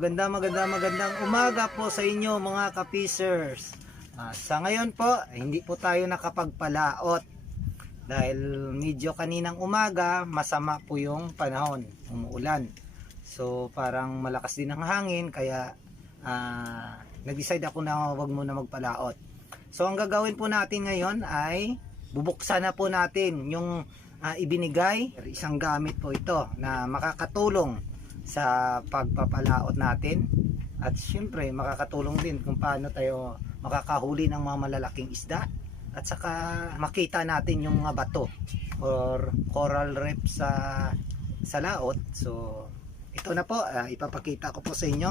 Magandang umaga po sa inyo mga ka-fishers. Sa ngayon po, hindi po tayo nakapagpalaot dahil medyo kaninang umaga masama po yung panahon, umuulan. So parang malakas din ang hangin kaya nag-decide ako na wag muna magpalaot. So ang gagawin po natin ngayon ay bubuksan na po natin yung ibinigay, isang gamit po ito na makakatulong sa pagpapalaot natin at syempre makakatulong din kung paano tayo makakahuli ng mga malalaking isda at saka makita natin yung mga bato or coral reef sa laot. So ito na po, ipapakita ko po sa inyo.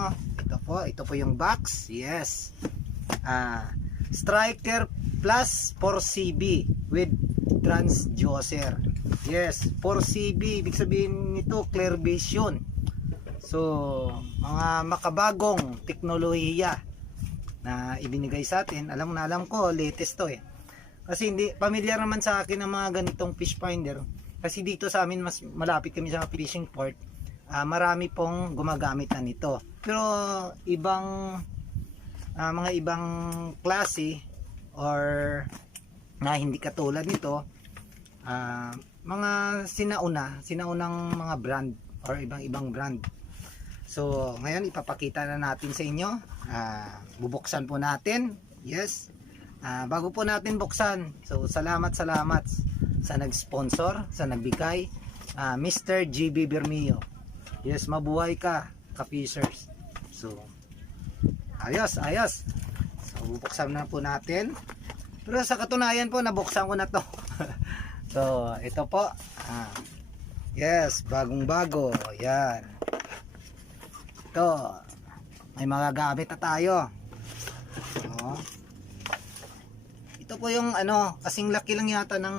Ito po yung box. Yes, Striker Plus 4CB with transducer. Yes, 4CB, ibig sabihin nito clear vision. So, mga makabagong teknolohiya na ibinigay sa atin. Alam ko, latest to eh. Kasi hindi, familiar naman sa akin ang mga ganitong fish finder. Kasi dito sa amin, mas malapit kami sa fishing port. Marami pong gumagamit na nito. Pero, mga ibang klase or na hindi katulad nito, mga sinaunang mga brand or ibang brand. So ngayon ipapakita na natin sa inyo. Bubuksan po natin. Yes, bago po natin buksan, so salamat sa nag-sponsor, sa nagbigay, Mr. GB Bermeo. Yes, mabuhay ka ka-fishers. So ayos. So bubuksan na po natin. Pero sa katunayan po nabuksan ko na to. So ito po, yes, bagong bago. Yan, ito, may mga gamit na tayo. Ito po yung kasing laki lang yata ng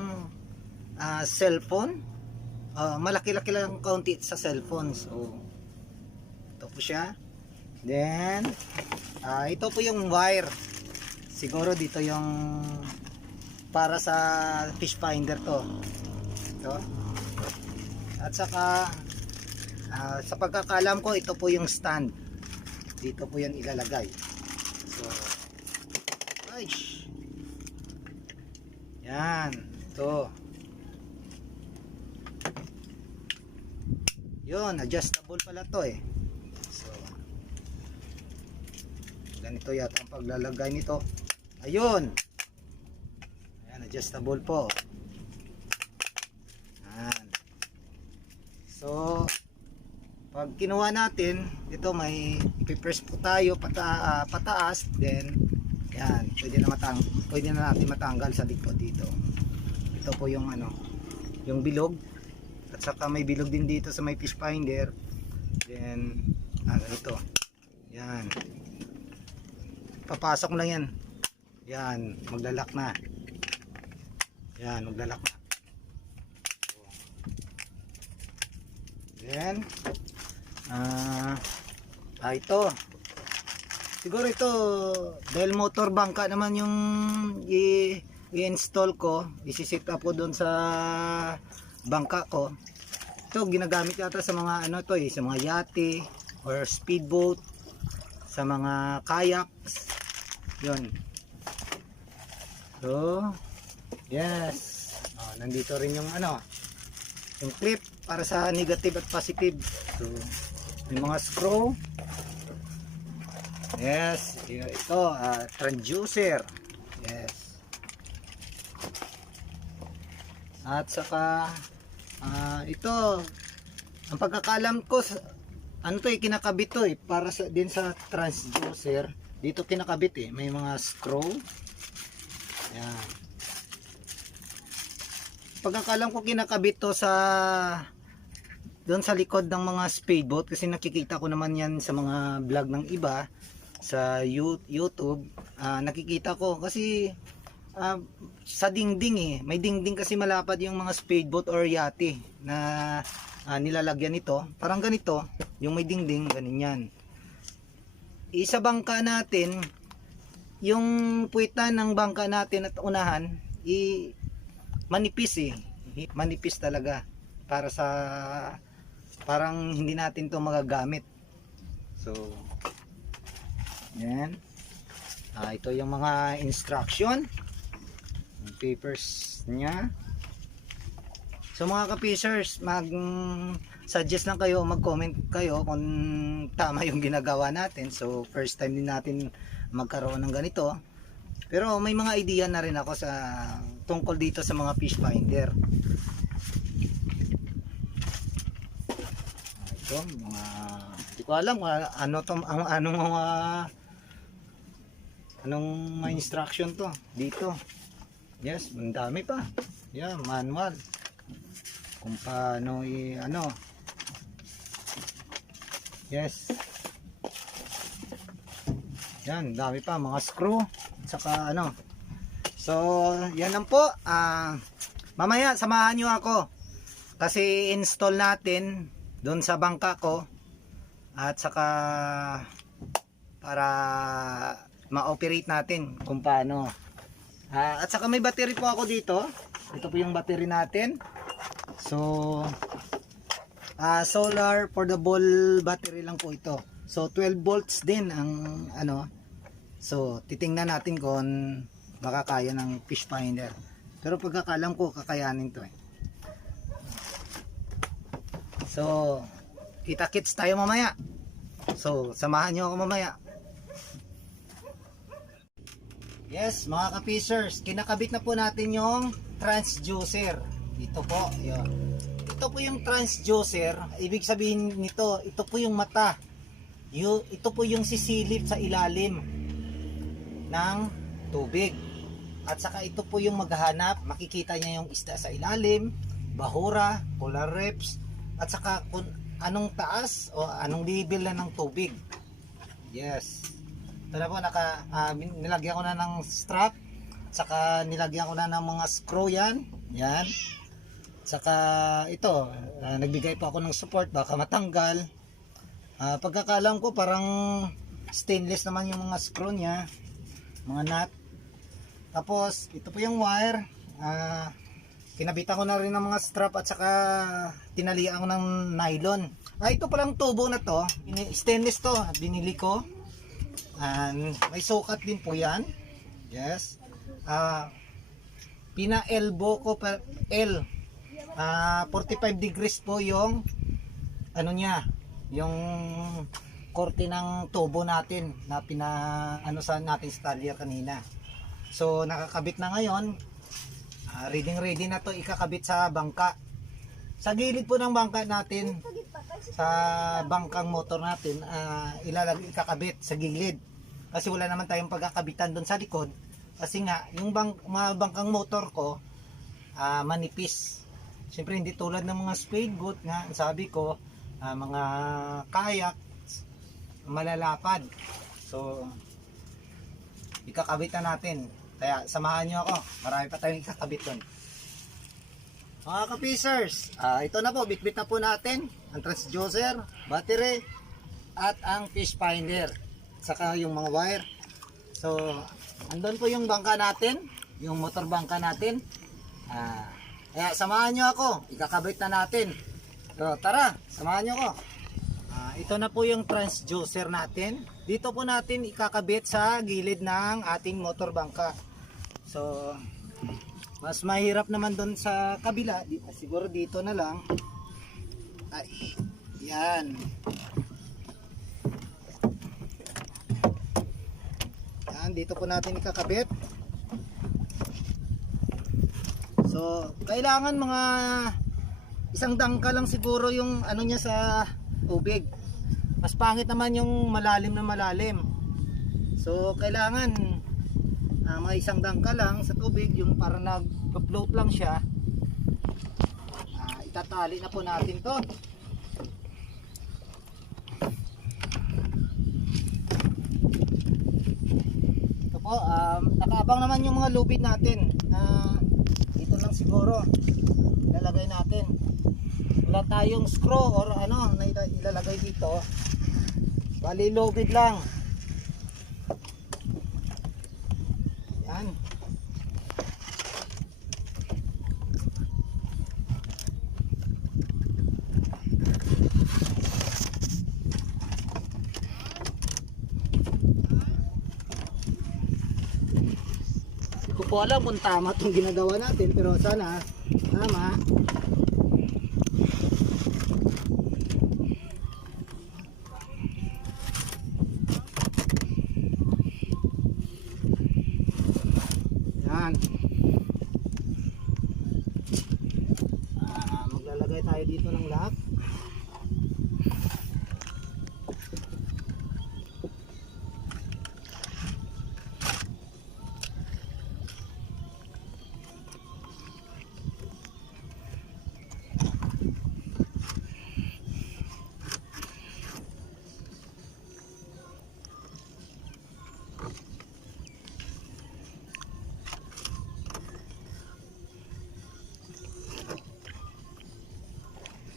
cellphone. Malaki-laki lang kaunti sa cellphone. So ito po siya. Then ito po yung wire. Siguro dito yung para sa fish finder to. Ito. At saka sa pagkakalam ko, ito po yung stand. Dito po yan ilalagay. So yan, ito yun, adjustable pala to eh. So ganito yata ang paglalagay nito. Ayun, ayan, adjustable po. Yan. So pag kinuha natin, ito may ipipress po tayo pataas, then yan, pwede na natin matanggal sa likod dito. Ito po yung yung bilog, at saka may bilog din dito sa may fish finder. Then ito, yan, papasok lang yan. Yan, maglalak na. Yan, maglalak na. Then ito siguro ito dahil motor bangka naman yung i-install ko, isi-set up ko doon sa bangka ko. Ito ginagamit yata sa mga sa mga yate or speedboat, sa mga kayaks yun. So yes, nandito rin yung yung clip para sa negative at positive. So may mga screw. Yes, ito transducer. Yes. At saka ito ang pagkakalam ko kinakabit to para din sa transducer. Dito kinakabit may mga screw. Yan. Pagkakalam ko kinakabit to doon sa likod ng mga speedboat, kasi nakikita ko naman yan sa mga vlog ng iba sa YouTube. Nakikita ko kasi sa dingding may dingding kasi malapad yung mga speedboat or yate na nilalagyan nito. Parang ganito, yung may dingding, ganyan. Isa bangka natin, yung puwitan ng bangka natin at unahan, manipis manipis talaga, para sa parang hindi natin to magagamit. So, yan. Ito yung mga instruction, yung papers niya. So mga ka-fishers, mag-suggest lang kayo, mag-comment kayo kung tama yung ginagawa natin. So first time din natin magkaroon ng ganito. Pero may mga idea na rin ako sa tungkol dito sa mga fish finder. Ito, mga hindi ko alam ano to, anong mga instruction to dito. Yes, ang dami pa. Yeah, manual. Kung paano ano. Yes. Yan, dami pa mga screw at saka ano. So, yan lang po. Mamaya samahan niyo ako kasi install natin doon sa bangka ko at saka para ma-operate natin kung paano. At saka may battery po ako dito. Ito po yung battery natin. So solar portable battery lang po ito. So 12 volts din ang ano. So titingnan natin kung makakaya ng fish finder. Pero pagkakalam ko kakayanin to eh. So kita-kits tayo mamaya. So samahan niyo ako mamaya. Yes, mga ka-fishers, kinakabit na po natin yung transducer. Ito po, yun. Ito po yung transducer. Ibig sabihin nito, ito po yung mata. Ito po yung sisilip sa ilalim ng tubig. At saka ito po yung maghahanap, makikita niya yung isda sa ilalim, bahura, polar reefs, at saka kung anong taas o anong level na ng tubig. Yes. Ito na po, nilagyan ko na ng strap, saka nilagyan ko na ng mga screw yan. Yan. Saka ito, nagbigay pa ako ng support, baka matanggal. Pagkakalam ko parang stainless naman yung mga screw niya, mga nut. Tapos ito po yung wire. Kinabitan ko na rin ng mga strap at saka tinalian ko ng nylon. Ito palang tubo na to, stainless to, binili ko. May sukat din po yan. Yes. Pina-elbow ko per L. 45 degrees po yung ano niya, yung korte ng tubo natin na sa natin sa talyer kanina. So nakakabit na ngayon. Ready na to ikakabit sa bangka. Sa gilid po ng bangka natin, sa bangkang motor natin, ikakabit sa gilid. Kasi wala naman tayong pagkakabitan doon sa likod. Kasi nga, yung mga bangkang motor ko, manipis. Siyempre hindi tulad ng mga speedboat nga, sabi ko, mga kayak, malalapad. So, ikakabit na natin. Kaya samahan nyo ako, marami pa tayong ikakabit doon. Mga ka-fishers, ito na po, bitbit na po natin ang transducer, battery, at ang fish finder. Saka yung mga wire. So, andun po yung bangka natin, yung motor bangka natin. Kaya samahan nyo ako, ikakabit na natin. So, tara, samahan nyo ako. Ito na po yung transducer natin. Dito po natin ikakabit sa gilid ng ating motor bangka. So, mas mahirap naman doon sa kabila. Siguro dito na lang. Yan. Dito po natin ikakabit. So kailangan mga isang dangka lang siguro yung ano niya sa tubig. Mas pangit naman yung malalim na malalim. So kailangan mga isang dangka lang sa tubig, yung para nag-float lang siya. Itatali na po natin to. Nakaabang naman yung mga lubid natin na dito lang siguro ilalagay natin. Wala tayong screw or ano na ilalagay dito, bali lubid lang yan. po alam kung tama itong ginagawa natin, pero sana tama. Yan. Maglalagay tayo dito ng lock.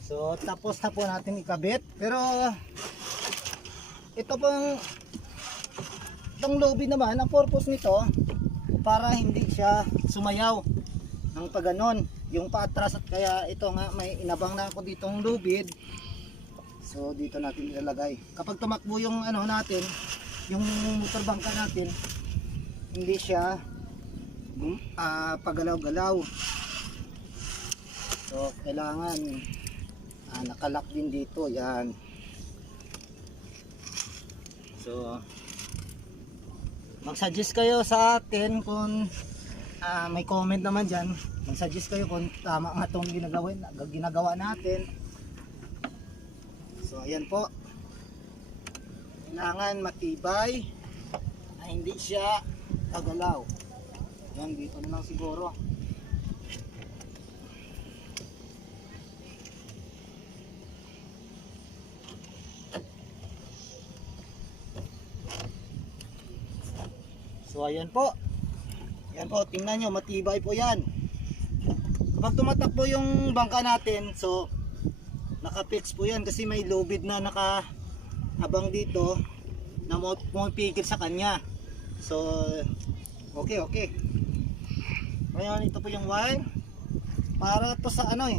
So tapos na po natin ikabit, pero ito pong itong lobby naman, ang purpose nito para hindi siya sumayaw ng paganon yung paatras, at kaya ito nga may inabang na ako ditong lubid. So dito natin ilalagay. Kapag tumakbo yung ano natin, yung motor bangka natin, hindi siya pagalaw-galaw. So kailangan nakalak din dito, yan. So mag-suggest kayo sa atin kung may comment naman dyan, mag-suggest kayo kung tama nga itong ginagawa natin. So ayan po, kailangan matibay na hindi siya gagalaw. Yan, dito na lang siguro. So ayan po. Yan po, tingnan nyo, matibay po yan. Kapag tumatakbo yung bangka natin, so naka-fix po yan kasi may lubid na nakahabang dito na pumipigil sa kanya. So okay. Ngayon ito po yung wire para to sa ano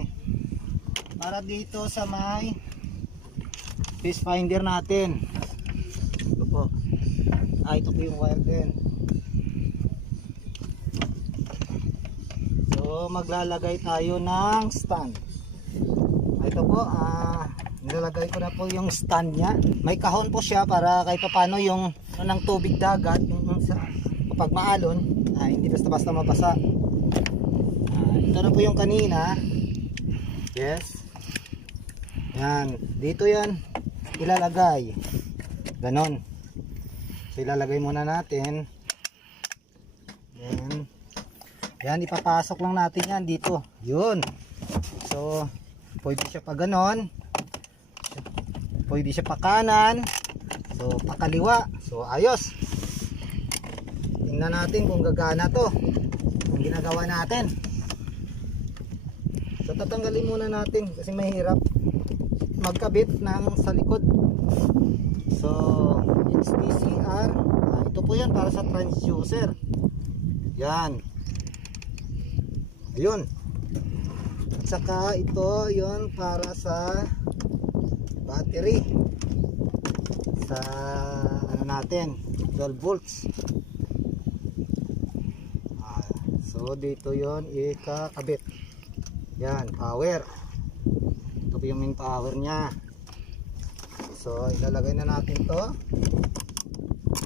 para dito sa may fish finder natin. Ito po. Ito po yung wire din. So maglalagay tayo ng stand. Ito po, nilalagay ko na po yung stand nya. May kahon po siya para kahit paano yung ng tubig dagat, kapag maalon, hindi basta-basta mabasa. Ito na po yung kanina. Yes. Yan, dito yan ilalagay. Ganon. So ilalagay muna natin. Yan, ipapasok lang natin yan dito. Yun. So pwede siya pa ganon, pwede siya pa kanan, so pakaliwa. So ayos. Tingnan natin kung gagana to ang ginagawa natin. So tatanggalin muna natin kasi mahirap magkabit ng sa likod. So it's TCR. Ito po yan para sa transducer. Yan. Ayun. At saka ito yon para sa battery sa ano natin, 12 volts. So dito yon ikakabit. Yan, power. Ito po yung main power nya. So ilalagay na natin to.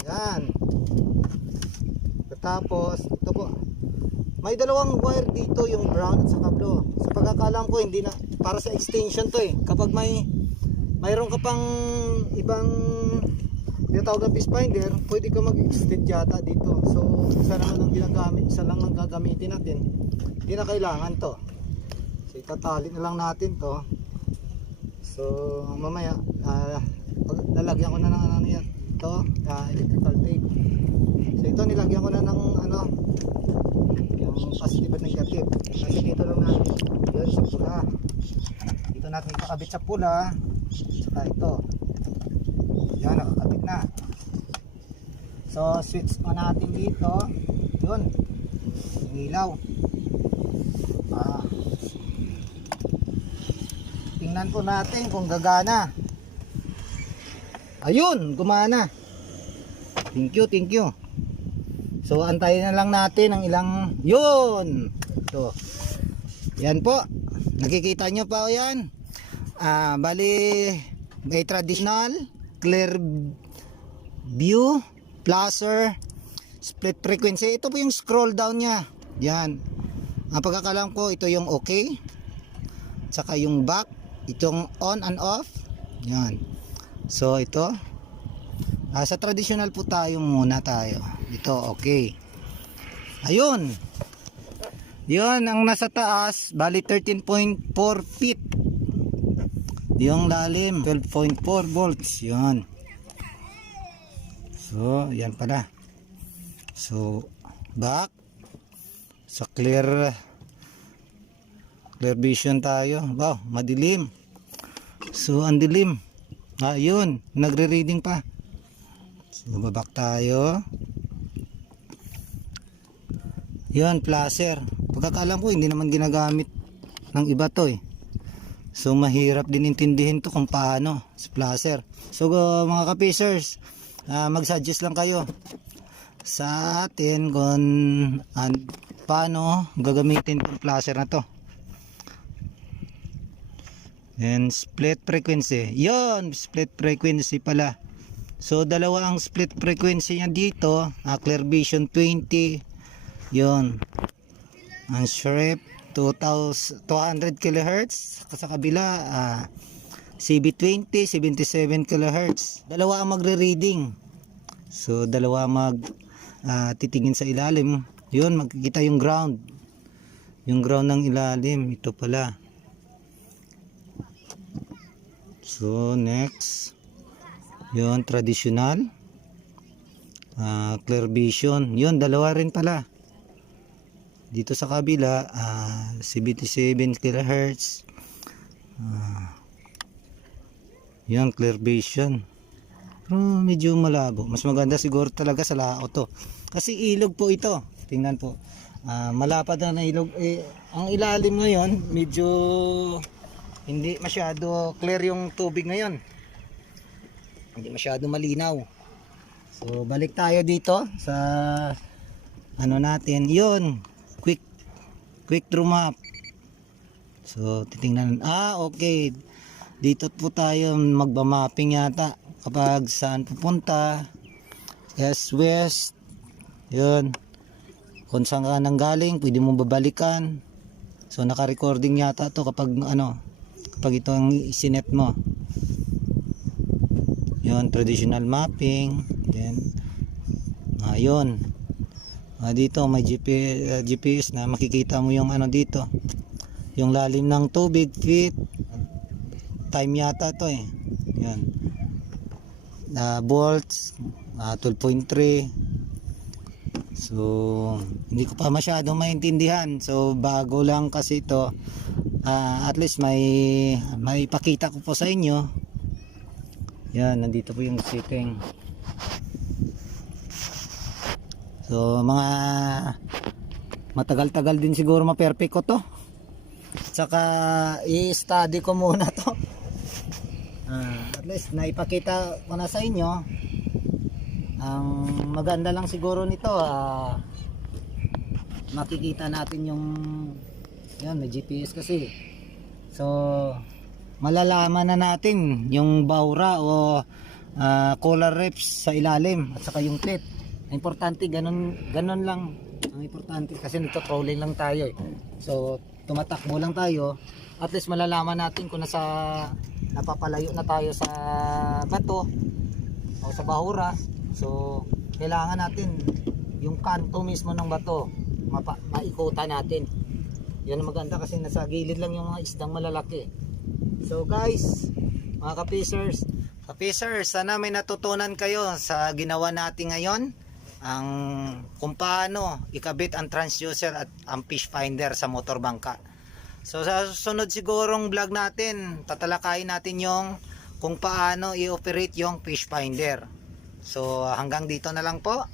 Yan. Tapos ito po, may dalawang wire dito, yung brown at saka blue. Sa pagkakalam ko, hindi na para sa extension to kapag mayroon ka pang ibang tinatawag na fish finder, pwede ka mag-extend yata dito. So isa lang ang ginagamit, isa lang ang gagamitin natin. Hindi na kailangan to. So itatali na lang natin to. So mamaya lalagyan ko na ng ano yan, to electrical tape. So ito nilagyan ko na ng ano, yung positive at negative. Kasi dito lang natin yun sa pula. Dito natin ikakabit sa pula. Saka ito. Yan, nakakabit na. So switch pa natin dito. Yun, yung ilaw. Tingnan po natin kung gagana. Ayun, gumana. Thank you. So antayin na lang natin ang ilang, yun. Ito. Yan po. Nakikita nyo pa o yan. Bali may traditional, clear view, placer, split frequency. Ito po yung scroll down nya. Yan. Ang pagkakalam ko, ito yung okay. Saka yung back, itong on and off. Yan. So ito. Sa traditional po tayo muna tayo. Ito okay. Ayun. Yun ang nasa taas, bali 13.4 feet. Yung lalim 12.4 volts. Yan. So yan pala. So back sa clear vision tayo. Wow, madilim. So ang dilim. Ayun, nagre-reading pa. So babak tayo. Yan, placer. Pagkakalam ko hindi naman ginagamit ng iba to eh. So mahirap din intindihin to kung paano sa placer. So mga ka-pacers, mag-suggest lang kayo sa atin kung paano gagamitin itong placer na to. And split frequency. Yon, split frequency pala. So dalawa ang split frequency niya dito, clear vision 20. Yon. Ang shrip 200 kHz. Sa kabila CB20 77 kHz. Dalawa ang magre-reading. So dalawa titingin sa ilalim. Yon, magkikita yung ground. Yung ground ng ilalim, ito pala. So next, yon traditional, clear vision, yon dalawa rin pala. Dito sa kabila, 77 kHz, yon clear vision. Pero medyo malabo. Mas maganda siguro talaga sa laot to. Kasi ilog po ito. Tingnan po. Malapad na ilog. Ang ilalim ngayon, medyo hindi masyado clear yung tubig ngayon. Hindi masyado malinaw. So balik tayo dito sa ano natin. Yun, quick draw map. So titingnan. Okay. Dito po tayo magba-mapping yata. Kapag saan pupunta. West. Yun. Kung saan ka nanggaling, pwede mo babalikan. So naka-recording yata to kapag kapag ito ang isinet mo. Yun, traditional mapping. Then yun. Dito may GPS na makikita mo yung dito. Yung lalim ng tubig, feet. Time yata to eh. Yan. Volts 12.3. So hindi ko pa masyado maintindihan. So bago lang kasi ito. At least may pakita ko po sa inyo. Yan, nandito po yung setting. So mga matagal-tagal din siguro ma-perfect ko to. Saka i-study ko muna to. At least naipakita ko na sa inyo. Ang maganda lang siguro nito, makikita natin yung yan, may GPS kasi. So malalaman na natin yung baura o collar reps sa ilalim at saka yung plate. Importante ganun lang. Ang importante kasi nagto-trolling lang tayo eh. So tumatakbo lang tayo. At least malalaman natin kung napapalayo na tayo sa bato o sa bahura. So kailangan natin yung kanto mismo ng bato maikutan natin. Yan ang maganda kasi nasa gilid lang yung mga isdang malalaki. So guys, mga ka-pacers, sana may natutunan kayo sa ginawa natin ngayon. Kung paano ikabit ang transducer at ang fish finder sa motor bangka. So sa susunod sigurong vlog natin, tatalakayin natin yung kung paano i-operate yung fish finder. So hanggang dito na lang po.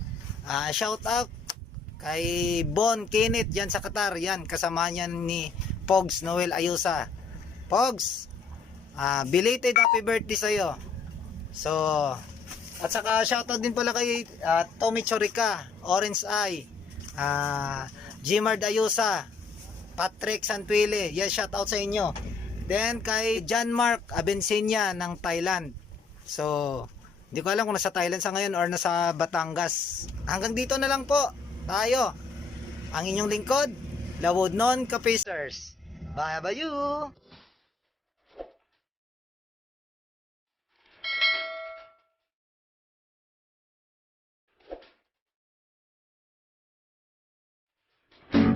Shout out kay Bon Kenneth yan sa Qatar. Yan, kasama niyan ni Pogs Noel Ayusa. Pogs, belated happy birthday sa'yo. So At saka shoutout din pala kay Tommy Chorica, Orange Eye, Jimard Ayusa, Patrick Santuile. Yes, shoutout sa inyo. Then kay John Mark Abensinya ng Thailand. So, hindi ko alam kung nasa Thailand sa ngayon or nasa Batangas. Hanggang dito na lang po tayo. Ang inyong lingkod, Lawod Non Kapacers. Bye bye you.